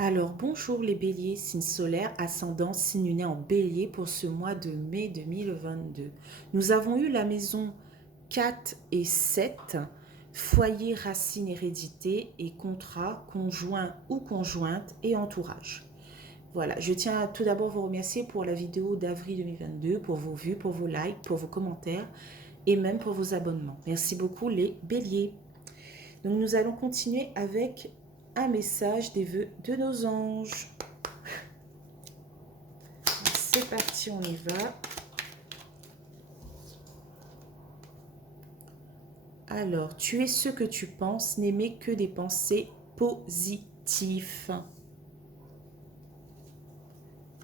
Alors, bonjour les béliers, signe solaire, ascendant, signe lunaire en bélier pour ce mois de mai 2022. Nous avons eu la maison 4 et 7, foyer, racine, hérédité et contrat, conjoint ou conjointe et entourage. Voilà, je tiens à tout d'abord vous remercier pour la vidéo d'avril 2022, pour vos vues, pour vos likes, pour vos commentaires et même pour vos abonnements. Merci beaucoup les béliers. Donc nous allons continuer avec un message des vœux de nos anges. C'est parti, on y va. Alors, tu es ce que tu penses, n'aimez que des pensées positives.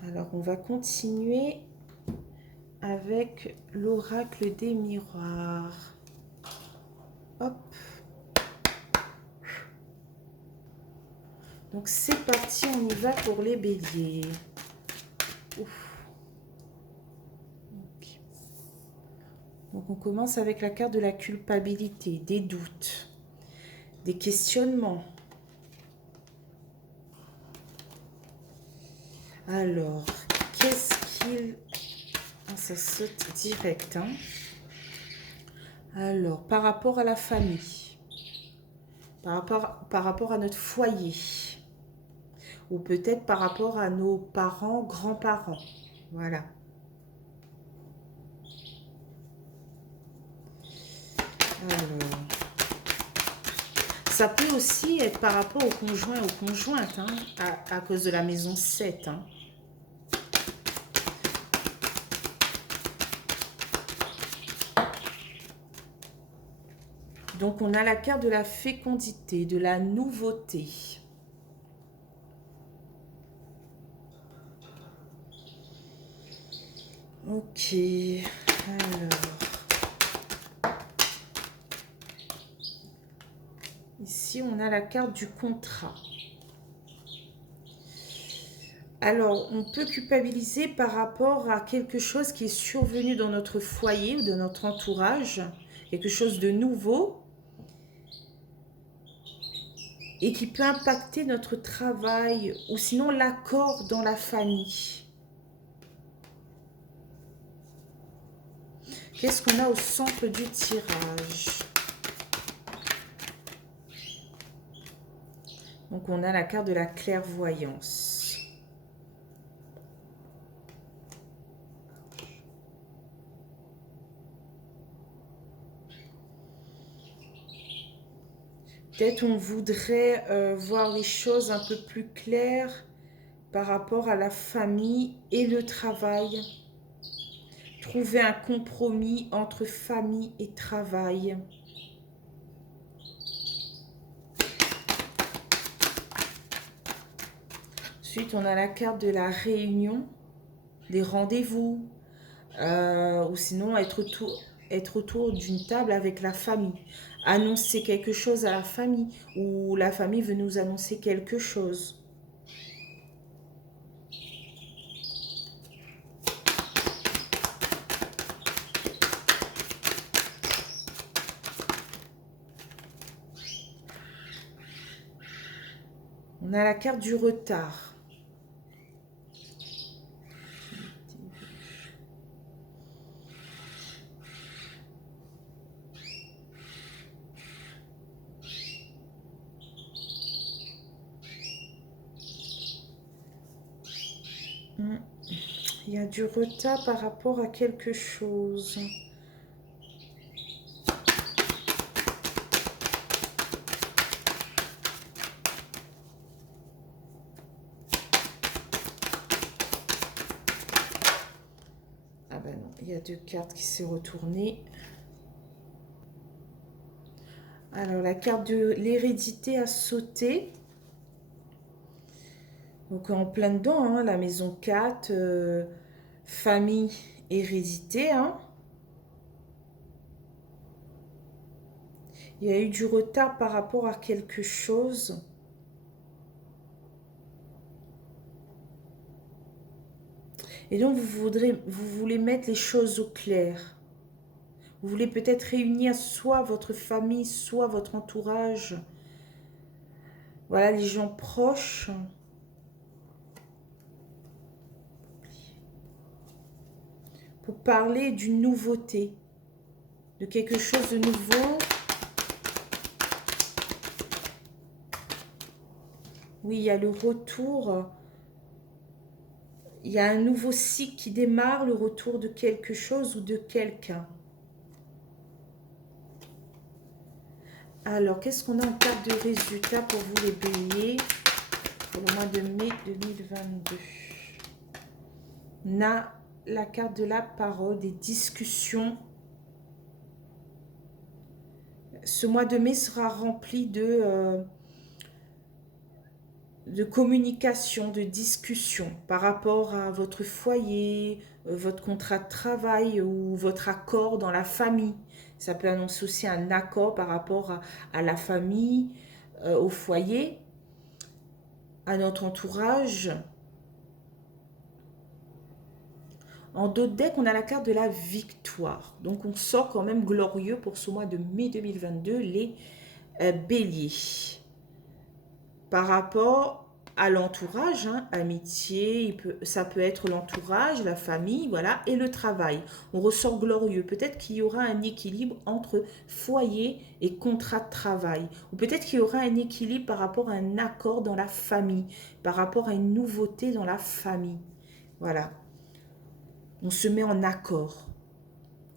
Alors, on va continuer avec l'oracle des miroirs. Hop. Donc, c'est parti, on y va pour les béliers. Ouf. Donc on commence avec la carte de la culpabilité, des doutes, des questionnements. Alors, qu'est-ce qu'il... Ah, ça saute direct. Hein. Alors, par rapport à la famille, par rapport à notre foyer, ou peut-être par rapport à nos parents, grands-parents. Voilà. Alors, ça peut aussi être par rapport au conjoint, aux conjointes, hein, à cause de la maison 7. Hein. Donc, on a la carte de la fécondité, de la nouveauté. Ok, alors... Ici, on a la carte du contrat. Alors, on peut culpabiliser par rapport à quelque chose qui est survenu dans notre foyer ou dans notre entourage, quelque chose de nouveau, et qui peut impacter notre travail ou sinon l'accord dans la famille. Qu'est-ce qu'on a au centre du tirage? Donc, on a la carte de la clairvoyance. Peut-être on voudrait voir les choses un peu plus claires par rapport à la famille et le travail. Trouver un compromis entre famille et travail. Ensuite, on a la carte de la réunion, des rendez-vous, ou sinon être autour d'une table avec la famille. Annoncer quelque chose à la famille, ou la famille veut nous annoncer quelque chose. On a la carte du retard. Il y a du retard par rapport à quelque chose. Ah ben non, il y a deux cartes qui s'est retournées. Alors, la carte de l'hérédité a sauté. Donc, en plein dedans, hein, la maison 4, famille, hérédité. Hein. Il y a eu du retard par rapport à quelque chose. Et donc, vous voulez mettre les choses au clair. Vous voulez peut-être réunir soit votre famille, soit votre entourage. Voilà, les gens proches. pour parler d'une nouveauté, de quelque chose de nouveau. Oui, il y a le retour. Il y a un nouveau cycle qui démarre, le retour de quelque chose ou de quelqu'un. Alors, qu'est-ce qu'on a en carte de résultat pour vous les béliers pour le mois de mai 2022? On a la carte de la parole, des discussions. Ce mois de mai sera rempli de communication, de discussion par rapport à votre foyer, votre contrat de travail ou votre accord dans la famille. Ça peut annoncer aussi un accord par rapport à la famille, au foyer, à notre entourage. En dos de deck, on a la carte de la victoire. Donc, on sort quand même glorieux pour ce mois de mai 2022, les béliers. Par rapport à l'entourage, hein, amitié, ça peut être l'entourage, la famille, voilà, et le travail. On ressort glorieux. Peut-être qu'il y aura un équilibre entre foyer et contrat de travail. Ou peut-être qu'il y aura un équilibre par rapport à un accord dans la famille, par rapport à une nouveauté dans la famille. Voilà. On se met en accord.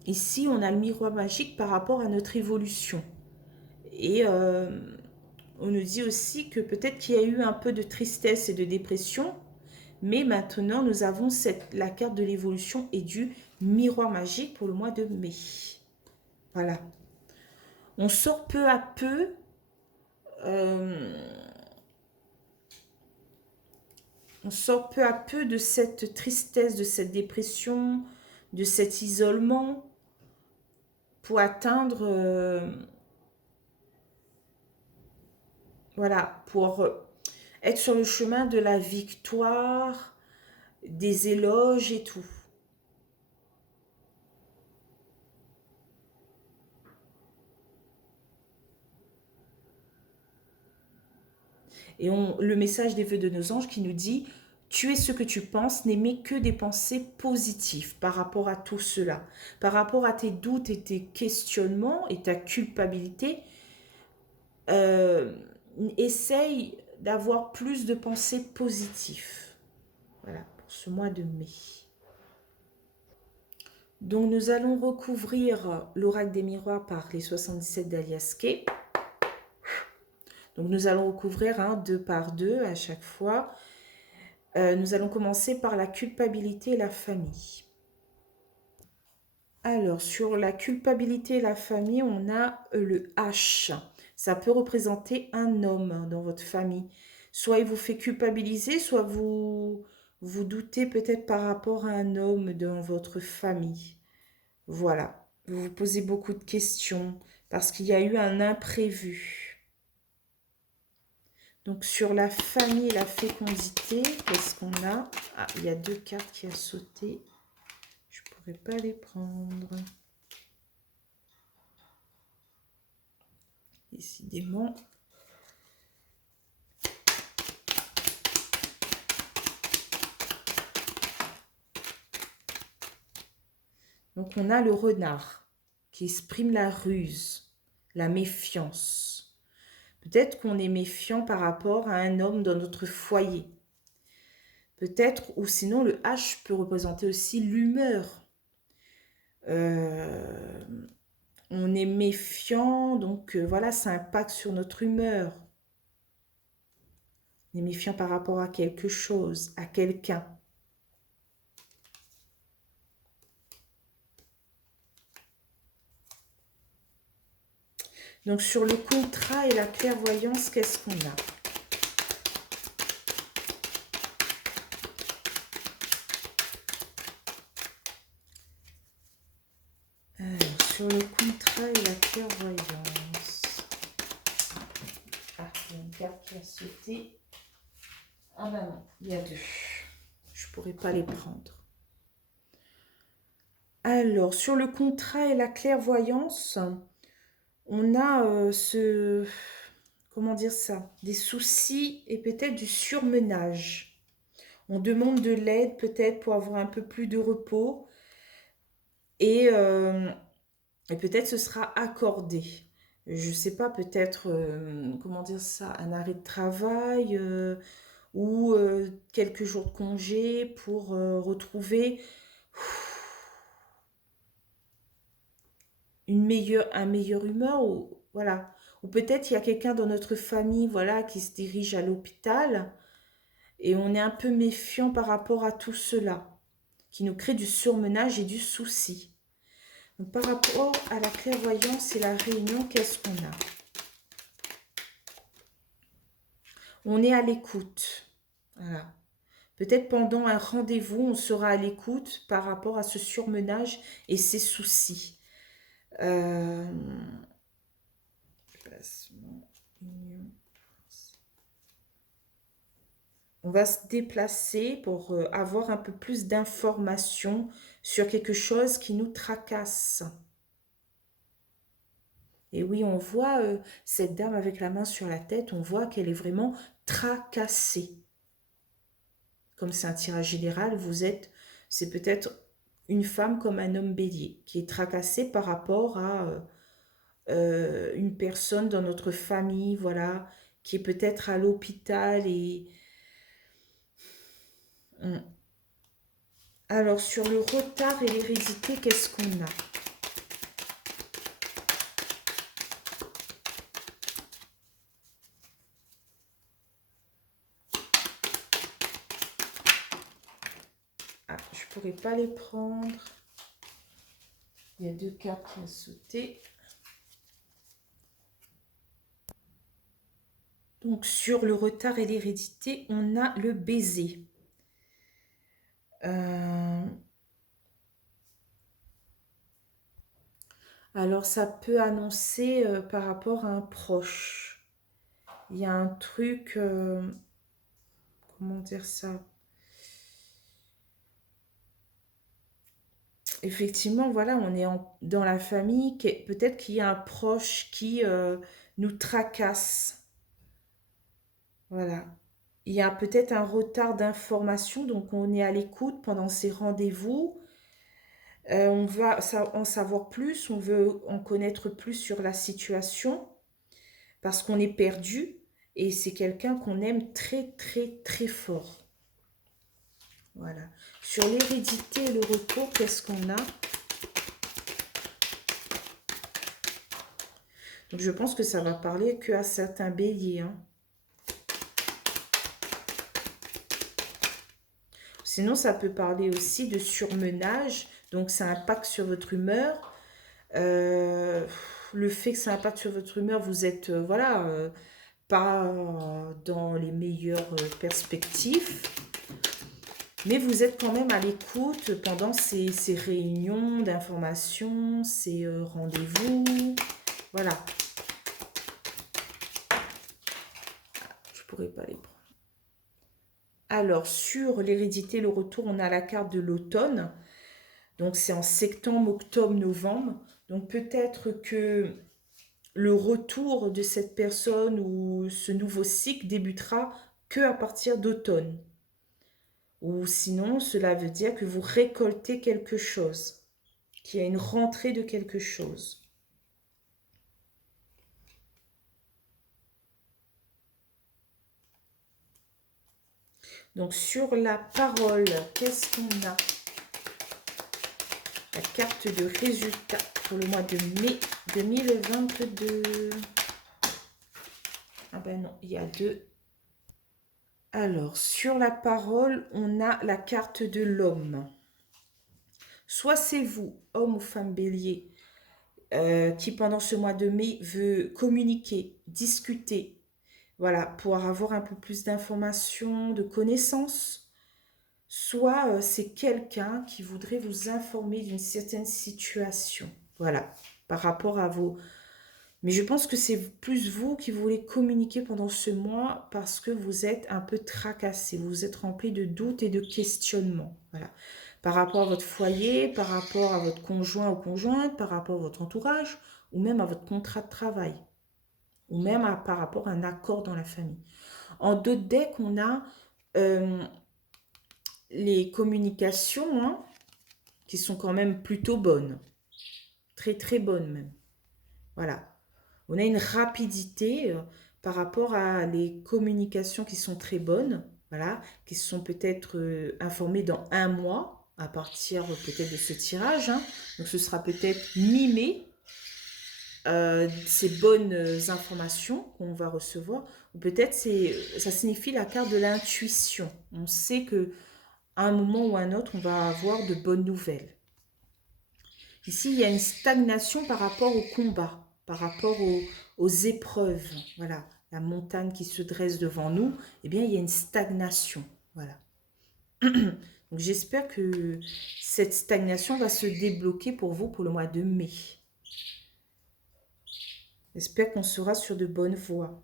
Ici, on a le miroir magique par rapport à notre évolution. Et on nous dit aussi que peut-être qu'il y a eu un peu de tristesse et de dépression, mais maintenant nous avons la carte de l'évolution et du miroir magique pour le mois de mai. Voilà. On sort peu à peu de cette tristesse, de cette dépression, de cet isolement pour atteindre voilà, pour être sur le chemin de la victoire, des éloges et tout. Et le message des vœux de nos anges qui nous dit « Tu es ce que tu penses, n'aimez que des pensées positives par rapport à tout cela. Par rapport à tes doutes et tes questionnements et ta culpabilité, essaye d'avoir plus de pensées positives. » Voilà, pour ce mois de mai. Donc nous allons recouvrir l'oracle des miroirs par les 77 d'Alias Kay. Donc nous allons recouvrir 2 par 2 à chaque fois. Nous allons commencer par la culpabilité et la famille. Alors sur la culpabilité et la famille, on a le H. Ça peut représenter un homme dans votre famille. Soit il vous fait culpabiliser, soit vous doutez peut-être par rapport à un homme dans votre famille. Voilà, vous vous posez beaucoup de questions parce qu'il y a eu un imprévu. Donc sur la famille et la fécondité, qu'est-ce qu'on a? Ah, il y a 2 cartes qui ont sauté. Je ne pourrais pas les prendre. Décidément. Donc on a le renard qui exprime la ruse, la méfiance. Peut-être qu'on est méfiant par rapport à un homme dans notre foyer. Peut-être, ou sinon le H peut représenter aussi l'humeur. On est méfiant, donc voilà, ça impacte sur notre humeur. On est méfiant par rapport à quelque chose, à quelqu'un. Donc sur le contrat et la clairvoyance, qu'est-ce qu'on a? Alors, sur le contrat et la clairvoyance. Ah, il y a une carte qui a sauté. Ah ben non, il y a 2. Je ne pourrais pas les prendre. Alors, sur le contrat et la clairvoyance, on a comment dire ça? Des soucis et peut-être du surmenage. On demande de l'aide peut-être pour avoir un peu plus de repos. Et, et peut-être ce sera accordé. Je sais pas, peut-être, comment dire ça, un arrêt de travail ou quelques jours de congé pour retrouver un meilleur humeur ou voilà. Ou peut-être il y a quelqu'un dans notre famille, voilà, qui se dirige à l'hôpital et on est un peu méfiant par rapport à tout cela, qui nous crée du surmenage et du souci. Donc, par rapport à la clairvoyance et la réunion, qu'est-ce qu'on a? On est à l'écoute. Voilà. Peut-être pendant un rendez-vous, on sera à l'écoute par rapport à ce surmenage et ses soucis. Euh, Déplacement, union. On va se déplacer pour avoir un peu plus d'informations sur quelque chose qui nous tracasse. Et oui, on voit cette dame avec la main sur la tête, on voit qu'elle est vraiment tracassée. Comme c'est un tirage général, c'est peut-être une femme comme un homme bélier qui est tracassée par rapport à une personne dans notre famille, voilà, qui est peut-être à l'hôpital et... Hmm. Alors, sur le retard et l'hérédité, qu'est-ce qu'on a? Ah, je pourrais pas les prendre. Il y a deux cartes qui ont sauté. Donc, sur le retard et l'hérédité, on a le baiser. Alors, ça peut annoncer par rapport à un proche. Il y a un truc, comment dire ça? Effectivement, voilà, on est dans la famille, peut-être qu'il y a un proche qui nous tracasse. Voilà. Il y a peut-être un retard d'information, donc on est à l'écoute pendant ces rendez-vous. On va en savoir plus, on veut en connaître plus sur la situation parce qu'on est perdu et c'est quelqu'un qu'on aime très très très fort. Voilà. Sur l'hérédité et le retour, qu'est-ce qu'on a? Donc je pense que ça va parler qu'à certains béliers. Hein. Sinon, ça peut parler aussi de surmenage. Donc ça impacte sur votre humeur. Le fait que ça impacte sur votre humeur, vous êtes voilà, pas dans les meilleures perspectives. Mais vous êtes quand même à l'écoute pendant ces réunions d'information, ces rendez-vous. Voilà. Je ne pourrais pas les prendre. Alors, sur l'hérédité, le retour, on a la carte de l'automne. Donc, c'est en septembre, octobre, novembre. Donc, peut-être que le retour de cette personne ou ce nouveau cycle débutera que à partir d'automne. Ou sinon, cela veut dire que vous récoltez quelque chose, qu'il y a une rentrée de quelque chose. Donc, sur la parole, qu'est-ce qu'on a? La carte de résultat pour le mois de mai 2022. Ah ben non, il y a deux. Alors, sur la parole, on a la carte de l'homme. Soit c'est vous, homme ou femme bélier, qui pendant ce mois de mai veut communiquer, discuter, voilà, pour avoir un peu plus d'informations, de connaissances. Soit c'est quelqu'un qui voudrait vous informer d'une certaine situation, voilà, par rapport à vos... Mais je pense que c'est plus vous qui voulez communiquer pendant ce mois parce que vous êtes un peu tracassé, vous êtes rempli de doutes et de questionnements, voilà. Par rapport à votre foyer, par rapport à votre conjoint ou conjointe, par rapport à votre entourage, ou même à votre contrat de travail, ou même par rapport à un accord dans la famille. En deux decks, on a les communications, hein, qui sont quand même plutôt bonnes. Très, très bonnes même. Voilà. On a une rapidité par rapport à les communications qui sont très bonnes. Voilà. Qui sont peut-être informées dans un mois à partir peut-être de ce tirage. Hein. Donc ce sera peut-être mi-mai. Ces bonnes informations qu'on va recevoir, ou peut-être ça signifie la carte de l'intuition. On sait que à un moment ou à un autre, on va avoir de bonnes nouvelles. Ici, il y a une stagnation par rapport au combat, par rapport aux épreuves. Voilà, la montagne qui se dresse devant nous, eh bien, il y a une stagnation. Voilà. Donc, j'espère que cette stagnation va se débloquer pour vous pour le mois de mai. J'espère qu'on sera sur de bonnes voies.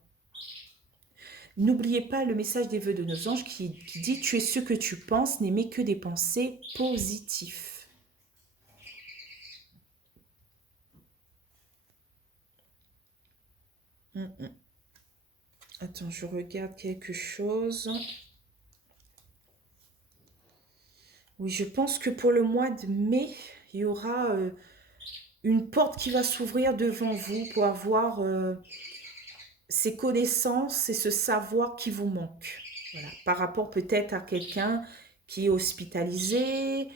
N'oubliez pas le message des vœux de nos anges qui dit « Tu es ce que tu penses, n'aimez que des pensées positives ». Attends, je regarde quelque chose. Oui, je pense que pour le mois de mai, il y aura une porte qui va s'ouvrir devant vous pour avoir ces connaissances et ce savoir qui vous manque. Voilà. Par rapport peut-être à quelqu'un qui est hospitalisé,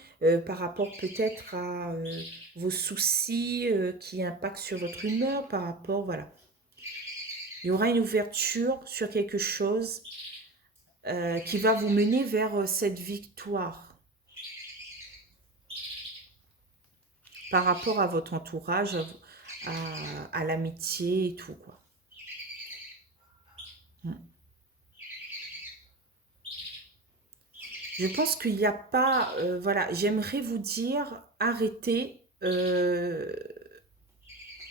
par rapport peut-être à vos soucis qui impactent sur votre humeur, par rapport, voilà. Il y aura une ouverture sur quelque chose qui va vous mener vers cette victoire. Par rapport à votre entourage, à l'amitié et tout, quoi. Je pense qu'il n'y a pas... voilà, j'aimerais vous dire, arrêtez,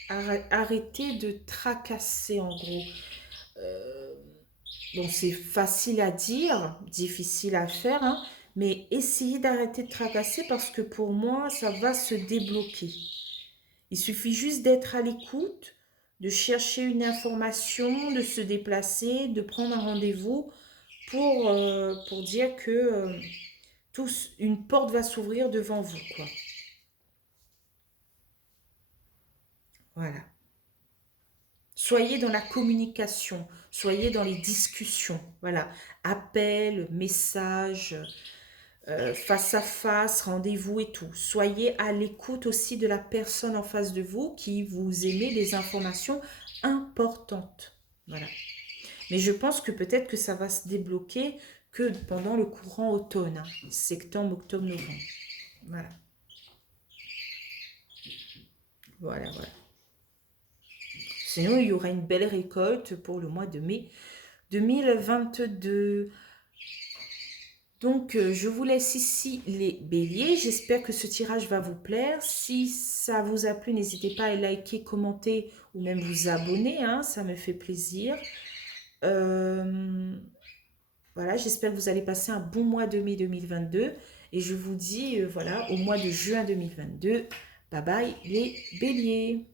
arrêtez de tracasser, en gros. Bon, c'est facile à dire, difficile à faire, hein, mais essayez d'arrêter de tracasser parce que pour moi, ça va se débloquer. Il suffit juste d'être à l'écoute, de chercher une information, de se déplacer, de prendre un rendez-vous pour dire que une porte va s'ouvrir devant vous, quoi. Voilà. Soyez dans la communication, soyez dans les discussions. Voilà. Appels, messages, face à face, rendez-vous et tout. Soyez à l'écoute aussi de la personne en face de vous qui vous émet des informations importantes. Voilà. Mais je pense que peut-être que ça va se débloquer que pendant le courant automne, hein, septembre, octobre, novembre. Voilà. Voilà, voilà. Sinon, il y aura une belle récolte pour le mois de mai 2022. Donc, je vous laisse ici les béliers. J'espère que ce tirage va vous plaire. Si ça vous a plu, n'hésitez pas à liker, commenter ou même vous abonner. Hein, ça me fait plaisir. Voilà, j'espère que vous allez passer un bon mois de mai 2022. Et je vous dis, voilà, au mois de juin 2022. Bye bye les béliers.